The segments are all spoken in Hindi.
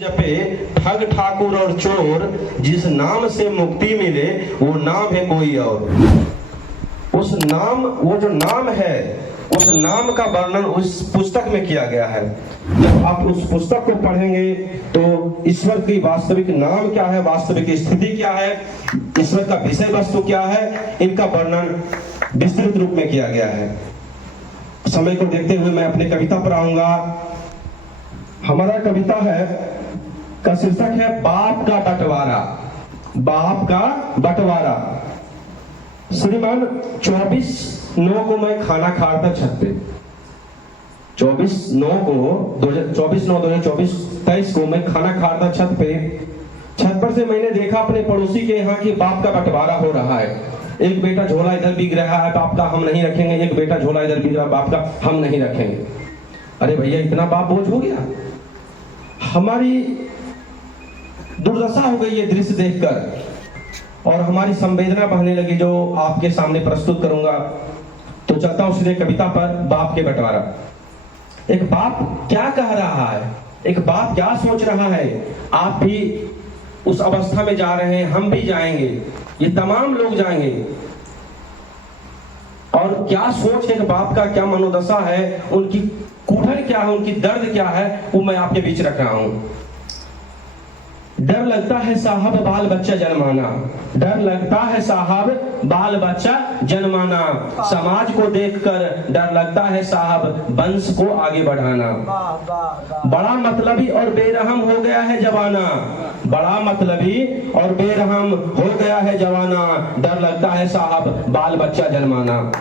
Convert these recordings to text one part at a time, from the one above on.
जपे ठग ठाकुर और चोर, जिस नाम से मुक्ति मिले वो नाम है कोई और। उस नाम, वो जो नाम है, उस नाम का वर्णन उस पुस्तक में किया गया है। जब आप उस पुस्तक को पढ़ेंगे तो ईश्वर की वास्तविक नाम क्या है, वास्तविक स्थिति क्या है, ईश्वर का विषय वस्तु क्या है, इनका वर्णन विस्तृत रूप में किया गया है। समय को देखते हुए मैं अपने कविता पर आऊंगा। हमारा कविता है का शीर्षक है बाप का बंटवारा। बाप का बंटवारा। श्रीमान 24/9 को मैं खाना खा रहा था छत पे। 24/9/2024 को मैं खाना खा रहा था छत पे। छत पर से मैंने देखा अपने पड़ोसी के यहाँ की बाप का बंटवारा हो रहा है। एक बेटा झोला इधर बिक रहा है, बाप का हम नहीं रखेंगे। एक बेटा झोला इधर बिक रहा है, बाप का हम नहीं रखेंगे। अरे भैया, इतना बाप बोझ हो गया। हमारी दुर्दशा हो गई ये दृश्य देखकर और हमारी संवेदना बहने लगी, जो आपके सामने प्रस्तुत करूंगा। तो चलता हूं सीधे कविता पर। बाप के बंटवारा। एक बाप क्या कह रहा है, एक बाप क्या सोच रहा है। आप भी उस अवस्था में जा रहे हैं, हम भी जाएंगे, ये तमाम लोग जाएंगे। और क्या सोच है एक बाप का, क्या मनोदशा है, उनकी कूढ़न क्या है, उनकी दर्द क्या है, वो मैं आपके बीच रख रहा हूं। डर लगता है साहब बाल बच्चा जन्माना, डर लगता है साहब बाल बच्चा जन्माना। समाज को देखकर डर लगता है साहब वंश को आगे बढ़ाना। बड़ा मतलबी और बेरहम हो गया है जवाना, बड़ा मतलबी और बेरहम हो गया है जवाना। डर लगता है साहब बाल बच्चा जन्माना।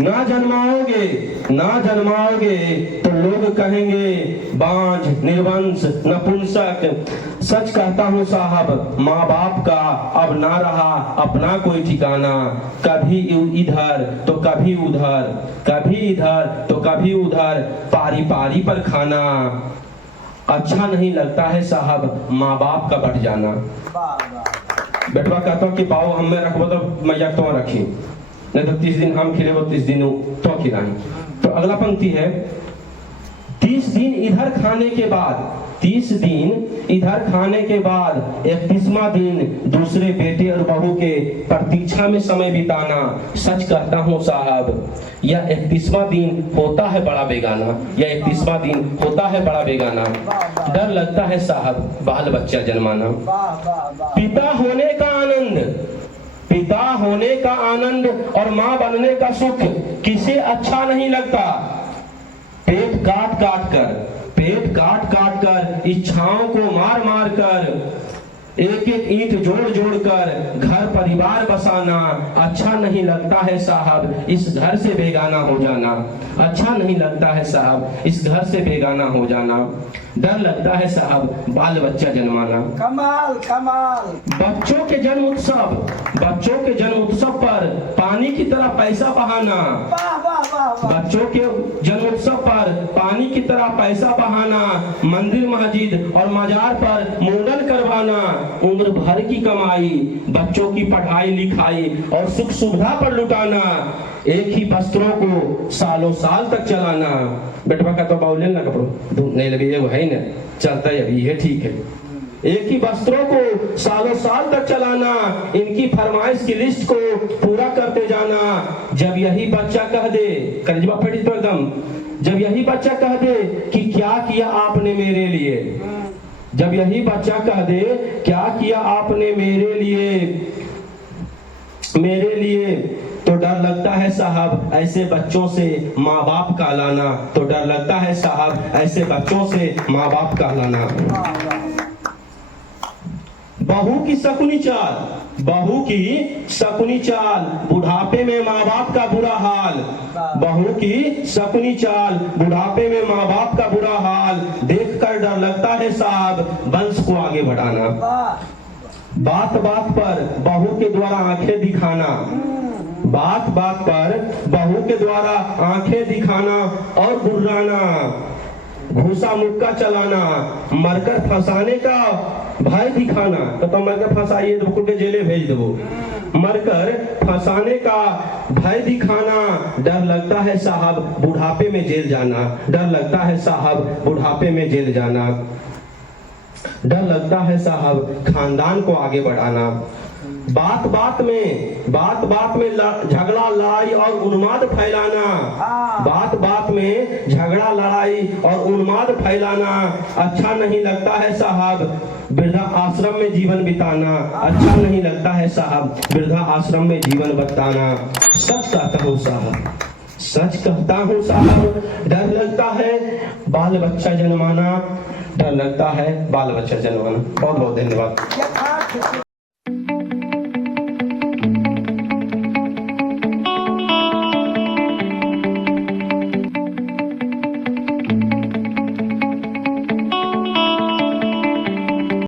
ना जन्माओगे, ना जन्माओगे तो लोग कहेंगे बांझ, निर्वंश, नपुंसक। सच कहता हूँ साहब, माँ बाप का अब ना रहा अपना कोई ठिकाना। कभी इधर तो कभी उधर, कभी इधर तो कभी उधर, पारी पारी पर खाना। अच्छा नहीं लगता है साहब माँ बाप का बढ़ जाना। बेटवा कहता हूँ कि पाओ हम में रखो तो मैया तो रखी, नहीं तो 30 दिन हम खिले, 30 दिन तो खिलाएं। तो अगला पंक्ति है 30 दिन इधर खाने के बाद, 30 दिन इधर खाने के बाद 31वां दिन दूसरे बेटे और बहू के प्रतीक्षा में समय बिताना। सच कहता हूँ साहब, यह 31वां दिन होता है बड़ा बेगाना, यह 31वां दिन होता है बड़ा बेगाना। डर लगता है साहब बाल बच्चा जन्माना। पिता होने का आनंद, पिता होने का आनंद और मां बनने का सुख किसे अच्छा नहीं लगता। पेट काट काट कर, पेट काट काट कर, इच्छाओं को मार मार कर, एक एक ईंट जोड़ जोड़ कर घर परिवार बसाना। अच्छा नहीं लगता है साहब इस घर से बेगाना हो जाना। अच्छा नहीं लगता है साहब इस घर से बेगाना हो जाना। डर लगता है साहब बाल बच्चा जन्माना। कमाल कमाल। बच्चों के जन्म उत्सव, बच्चों के जन्म उत्सव पर पानी की तरह पैसा बहाना। वाह वाह वाह। बच्चों के जन्म उत्सव पर पानी की तरह पैसा बहाना। मंदिर मस्जिद और मजार पर मुंडन करवाना। उम्र भर की कमाई बच्चों की पढ़ाई लिखाई और सुख सुविधा पर लुटाना। एक ही वस्त्रों को सालों साल तक चलाना। बेटवा का तो बाउल ना कपड़ो नहीं लगे, वो है ना, चलता है अभी, ये ठीक है। एक ही वस्त्रों को सालों साल तक चलाना, इनकी फरमाइश की लिस्ट को पूरा करते जाना। जब यही बच्चा कह दे, कलजवा फटी तो एकदम, जब यही बच्चा कह दे कि क्या किया आपने मेरे लिए, जब यही बच्चा कह दे क्या किया आपने मेरे लिए, मेरे लिए, तो डर लगता है साहब ऐसे बच्चों से माँ बाप का लाना। तो डर लगता है साहब ऐसे बच्चों से माँ बाप का लाना। बहू की शकुनी चाल, बहू की शकुनी चाल, बुढ़ापे में माँ बाप का बुरा हाल। बहू की शकुनी चाल, बुढ़ापे में माँ बाप का बुरा हाल। देखकर डर लगता है साहब वंश को आगे बढ़ाना। बात बात पर बहू के द्वारा आंखें दिखाना, बात बात पर बहू के द्वारा आंखें दिखाना और गुर्राना। घूसा मुक्का चलाना, मरकर फंसाने का भय दिखाना। तो मरकर फंसाइए तो के जेले भेज दो। मरकर फंसाने का भय दिखाना। डर लगता है साहब बुढ़ापे में जेल जाना, डर लगता है साहब बुढ़ापे में जेल जाना। डर लगता है साहब खानदान को आगे बढ़ाना। बात बात में झगड़ा लड़ाई और उन्माद फैलाना। हाँ। बात बात में झगड़ा लड़ाई और उन्माद फैलाना अच्छा नहीं लगता है साहब। वृद्धा आश्रम में जीवन बिताना अच्छा नहीं लगता है साहब। वृद्धा आश्रम में जीवन बिताना। सच कहता हूँ साहब, सच कहता हूँ साहब। डर लगता है बाल बच्चा जन्माना, डर लगता है बाल बच्चा जन्माना। बहुत बहुत धन्यवाद। यथार्थ